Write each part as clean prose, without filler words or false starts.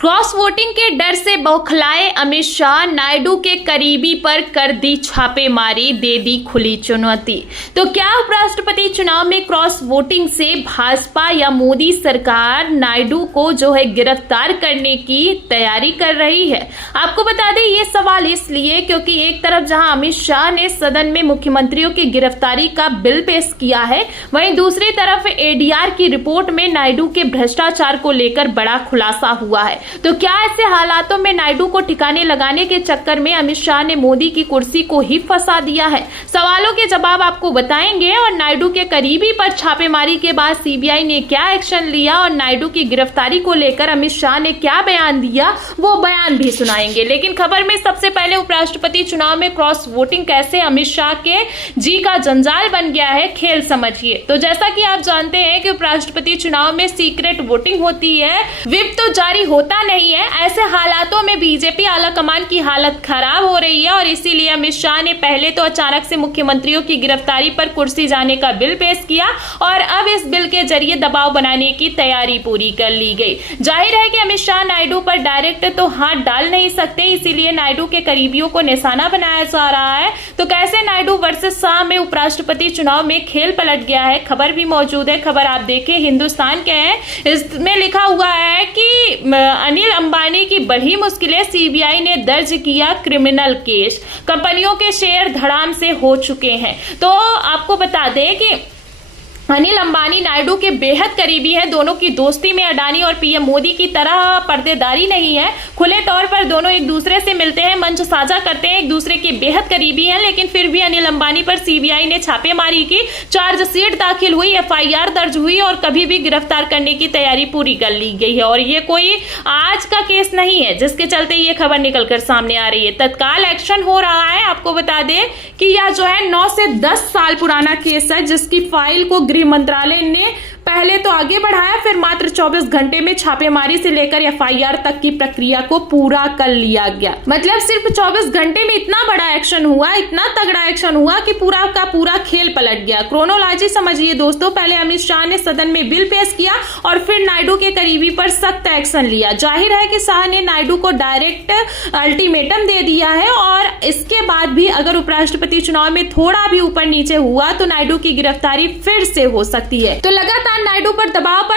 Cross voting के डर से बौखलाए अमित शाह, नायडू के करीबी पर कर दी छापेमारी, दे दी खुली चुनौती। तो क्या उपराष्ट्रपति चुनाव में क्रॉस वोटिंग से भाजपा या मोदी सरकार नायडू को जो है गिरफ्तार करने की तैयारी कर रही है? आपको बता दें ये सवाल इसलिए क्योंकि एक तरफ जहां अमित शाह ने सदन में मुख्यमंत्रियों की गिरफ्तारी का बिल पेश किया है, वहीं दूसरी तरफ एडीआर की रिपोर्ट में नायडू के भ्रष्टाचार को लेकर बड़ा खुलासा हुआ है। तो क्या ऐसे हालातों में नायडू को ठिकाने लगाने के चक्कर में अमित शाह ने मोदी की कुर्सी को ही फंसा दिया है? सवालों के जवाब आपको बताएंगे। और नायडू के करीबी पर छापेमारी के बाद सीबीआई ने क्या एक्शन लिया और नायडू की गिरफ्तारी को लेकर अमित शाह ने क्या बयान दिया, वो बयान भी सुनाएंगे। लेकिन खबर में सबसे पहले उपराष्ट्रपति चुनाव में क्रॉस वोटिंग कैसे अमित शाह के जी का जंजाल बन गया है, खेल समझिए। तो जैसा कि आप जानते हैं कि उपराष्ट्रपति चुनाव में सीक्रेट वोटिंग होती है, व्हिप तो जारी होता नहीं है। ऐसे हालातों में बीजेपी आलाकमान की हालत खराब हो रही है और इसीलिए अमित शाह ने पहले तो अचानक से मुख्यमंत्रियों की गिरफ्तारी पर कुर्सी जाने का बिल पेश किया और अब इस बिल के जरिए दबाव बनाने की तैयारी पूरी कर ली गई। जाहिर है कि अमित शाह नायडू पर डायरेक्ट तो हाथ डाल नहीं सकते, इसीलिए नायडू के करीबियों को निशाना बनाया जा रहा है। तो कैसे नायडू वर्सेस शाह में उपराष्ट्रपति चुनाव में खेल पलट गया है, खबर भी मौजूद है। खबर आप देखें, हिंदुस्तान के है, इसमें लिखा हुआ है कि अनिल अंबानी की बढ़ी मुश्किलें, सीबीआई ने दर्ज किया क्रिमिनल केस, कंपनियों के शेयर धड़ाम से हो चुके हैं। तो आपको बता दें कि अनिल अंबानी नायडू के बेहद करीबी हैं। दोनों की दोस्ती में अडानी और पीएम मोदी की तरह पर्देदारी नहीं है। खुले तौर पर दोनों एक दूसरे से मिलते हैं, मंच साझा करते हैं, एक दूसरे के बेहद करीबी हैं। लेकिन फिर भी अनिल अंबानी पर सीबीआई ने छापेमारी की, चार्जशीट दाखिल हुई, एफआईआर दर्ज हुई और कभी भी गिरफ्तार करने की तैयारी पूरी कर ली गई है। और ये कोई आज का केस नहीं है जिसके चलते ये खबर निकलकर सामने आ रही है। तत्काल एक्शन हो रहा है। आपको बता दें कि यह जो है 9 से 10 साल पुराना केस है, जिसकी फाइल को गृह मंत्रालय ने पहले तो आगे बढ़ाया, फिर मात्र 24 घंटे में छापेमारी से लेकर एफआईआर तक की प्रक्रिया को पूरा कर लिया गया। मतलब सिर्फ 24 घंटे में इतना बड़ा एक्शन हुआ, इतना तगड़ा एक्शन हुआ कि पूरा का पूरा खेल पलट गया। क्रोनोलॉजी समझिए दोस्तों, पहले अमित शाह ने सदन में बिल पेश किया और फिर नायडू के करीबी पर सख्त एक्शन लिया। जाहिर है कि शाह ने नायडू को डायरेक्ट अल्टीमेटम दे दिया है और इसके बाद भी अगर उपराष्ट्रपति चुनाव में थोड़ा भी ऊपर नीचे हुआ तो नायडू की गिरफ्तारी फिर से हो सकती है। तो लगातार नायडू पर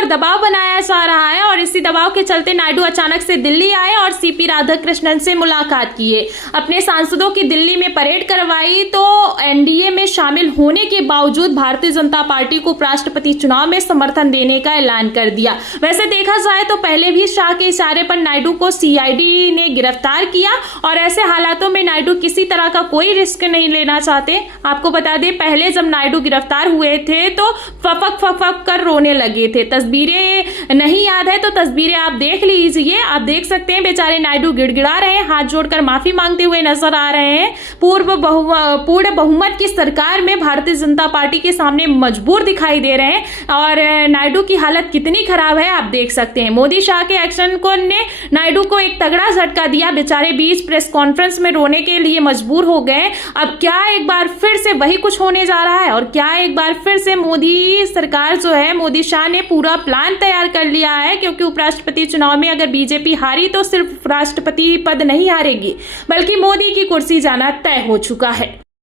दबाव बनाया जा रहा है और इसी दबाव के चलते नायडू अचानक से दिल्ली आए और सीपी राधाकृष्णन से मुलाकात किए, अपने सांसदों की दिल्ली में परेड करवाई। तो एनडीए में शामिल होने के बावजूद भारतीय जनता पार्टी को उपराष्ट्रपति चुनाव में समर्थन देने का ऐलान कर दिया। वैसे देखा जाए तो पहले भी शाह के इशारे पर नायडू को सीआईडी ने गिरफ्तार किया और ऐसे हालातों में नायडू किसी तरह का कोई रिस्क नहीं लेना चाहते। आपको बता दें, पहले जब नायडू गिरफ्तार हुए थे तो फक कर रोने लगे थे। तस्वीरें नहीं याद है तो तस्वीरें आप देख लीजिए। आप देख सकते हैं बेचारे नायडू गिड़गिड़ा रहे हैं, हाथ जोड़कर माफी मांगते हुए नजर आ रहे हैं। पूर्ण बहुमत की सरकार में भारतीय जनता पार्टी के सामने मजबूर दिखाई दे रहे हैं और नायडू की हालत कितनी खराब है आप देख सकते हैं। मोदी शाह के एक्शन को ने नायडू को एक तगड़ा झटका दिया। बेचारे बीच प्रेस कॉन्फ्रेंस में रोने के लिए मजबूर हो गए। अब क्या एक बार फिर से वही कुछ होने जा रहा है और क्या एक बार फिर से मोदी सरकार जो है, मोदी शाह ने पूरा प्लान तैयार कर लिया है? क्योंकि उपराष्ट्रपति चुनाव में अगर बीजेपी हारी तो सिर्फ राष्ट्रपति पद नहीं हारेगी, बल्कि मोदी की कुर्सी जाना तय हो चुका है।